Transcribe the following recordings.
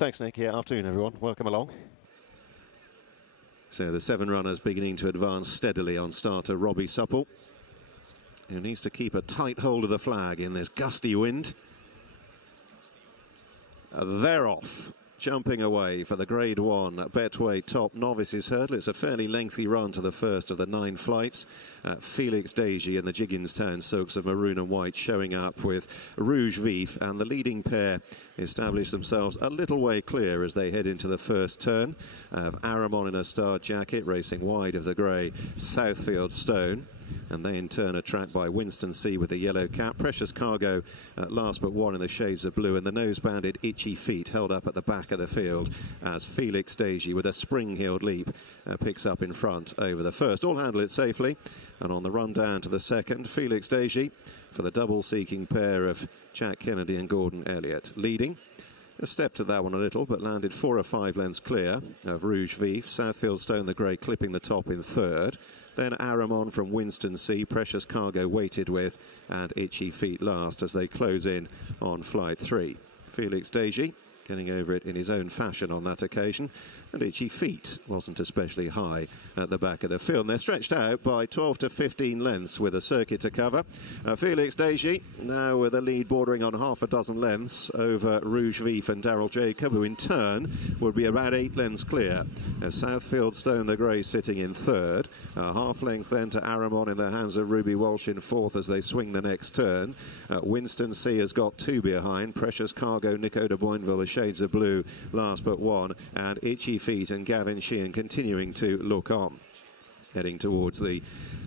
Thanks, Nick. Yeah, afternoon, everyone. Welcome along. So the 7 runners beginning to advance steadily on starter Robbie Supple, who needs to keep a tight hold of the flag in this gusty wind. They're off, jumping away for the Grade 1 Betway Top Novices Hurdle. It's a fairly lengthy run to the first of the 9 flights. Felix Deji and the Jigginstown Silks of Maroon and White showing up with Rouge Vif, and the leading pair establish themselves a little way clear as they head into the first turn of Aramon in a star jacket, racing wide of the grey Southfield Stone. And they in turn are tracked by Winston C with the yellow cap. Precious Cargo last but one in the shades of blue, and the nose-banded Itchy Feet held up at the back of the field as Felix Deji with a spring-heeled leap picks up in front over the first. All handle it safely, and on the run down to the second, Felix Deji for the double-seeking pair of Jack Kennedy and Gordon Elliott leading. Stepped at that one a little, but landed 4 or 5 lengths clear of Rouge Vif. Southfield Stone the Grey clipping the top in third. Then Aramon from Winston C, Precious Cargo waited with, and Itchy Feet last as they close in on flight 3. Felix Deji getting over it in his own fashion on that occasion, and Itchy Feet wasn't especially high at the back of the field. And they're stretched out by 12 to 15 lengths with a circuit to cover. Felix Deji now with a lead bordering on half a dozen lengths over Rouge Vif and Daryl Jacob, who in turn would be about 8 lengths clear. Southfield Stone the Grey sitting in third. A half length then to Aramon in the hands of Ruby Walsh in fourth as they swing the next turn. Winston C has got 2 behind. Precious Cargo, Nico de Boinville, the shades of blue last but one, and Itchy Feet and Gavin Sheehan continuing to look on. Heading towards the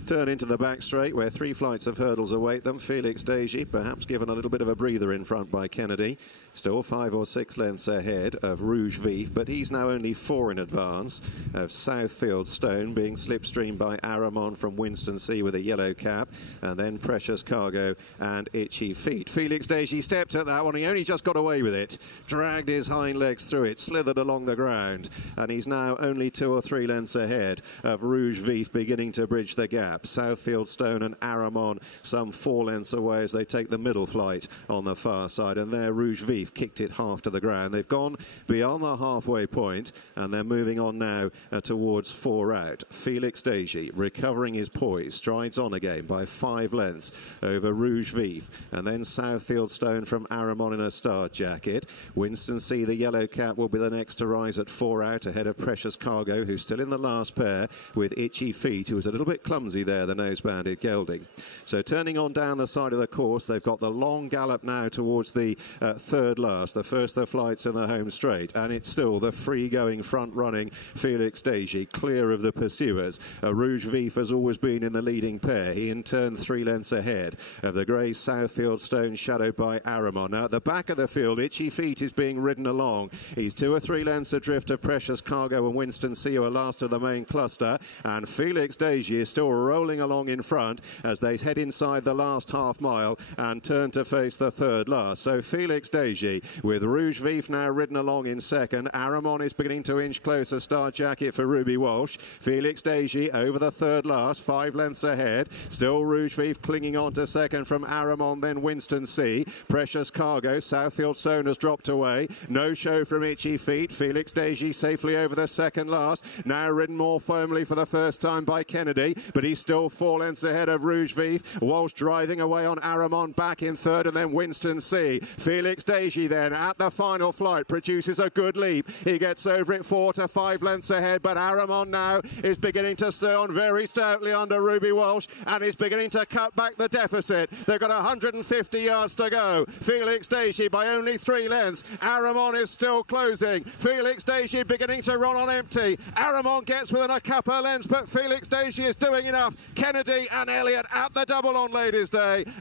turn into the back straight where 3 flights of hurdles await them. Felix Deji perhaps given a little bit of a breather in front by Kennedy. Still 5 or 6 lengths ahead of Rouge Vif, but he's now only 4 in advance of Southfield Stone, being slipstreamed by Aramon from Winston C with a yellow cap, and then Precious Cargo and Itchy Feet. Felix Deji stepped at that one. He only just got away with it, dragged his hind legs through it, slithered along the ground, and he's now only 2 or 3 lengths ahead of Rouge Vif, beginning to bridge the gap. Southfield Stone and Aramon some 4 lengths away as they take the middle flight on the far side, and there Rouge Vif kicked it half to the ground. They've gone beyond the halfway point, and they're moving on now towards 4 out. Felix Deji recovering his poise, strides on again by 5 lengths over Rouge Vif, and then Southfield Stone from Aramon in a star jacket. Winston C, the yellow cap, will be the next to rise at 4 out ahead of Precious Cargo, who's still in the last pair with Itchy Feet, who was a little bit clumsy there, the nose-banded gelding. So turning on down the side of the course, they've got the long gallop now towards the third last, the first of the flights in the home straight, and it's still the free-going, front-running Felix Deji clear of the pursuers. Rouge Vif has always been in the leading pair. He in turn 3 lengths ahead of the grey Southfield Stone, shadowed by Aramon. Now at the back of the field, Itchy Feet is being ridden along. He's 2 or 3 lengths adrift of Precious Cargo and Winston C, who are last of the main cluster, and Felix Deji is still rolling along in front as they head inside the last half mile and turn to face the third last. So Felix Deji with Rouge Vif now ridden along in second. Aramon is beginning to inch closer, star jacket for Ruby Walsh. Felix Deji over the third last, 5 lengths ahead. Still Rouge Vif clinging on to second from Aramon, then Winston C. Precious Cargo, Southfield Stone has dropped away. No show from Itchy Feet. Felix Deji safely over the second last, now ridden more firmly for the first time by Kennedy, but he's still 4 lengths ahead of Rouge Vif. Walsh driving away on Aramon, back in third, and then Winston C. Felix Deji then at the final flight produces a good leap. He gets over it 4 to 5 lengths ahead, but Aramon now is beginning to stay on very stoutly under Ruby Walsh and is beginning to cut back the deficit. They've got 150 yards to go. Felix Deji by only 3 lengths. Aramon is still closing. Felix Deji beginning to run on empty. Aramon gets within a couple of lengths, but Felix Deji is doing enough. Kennedy and Elliott at the double on Ladies' Day.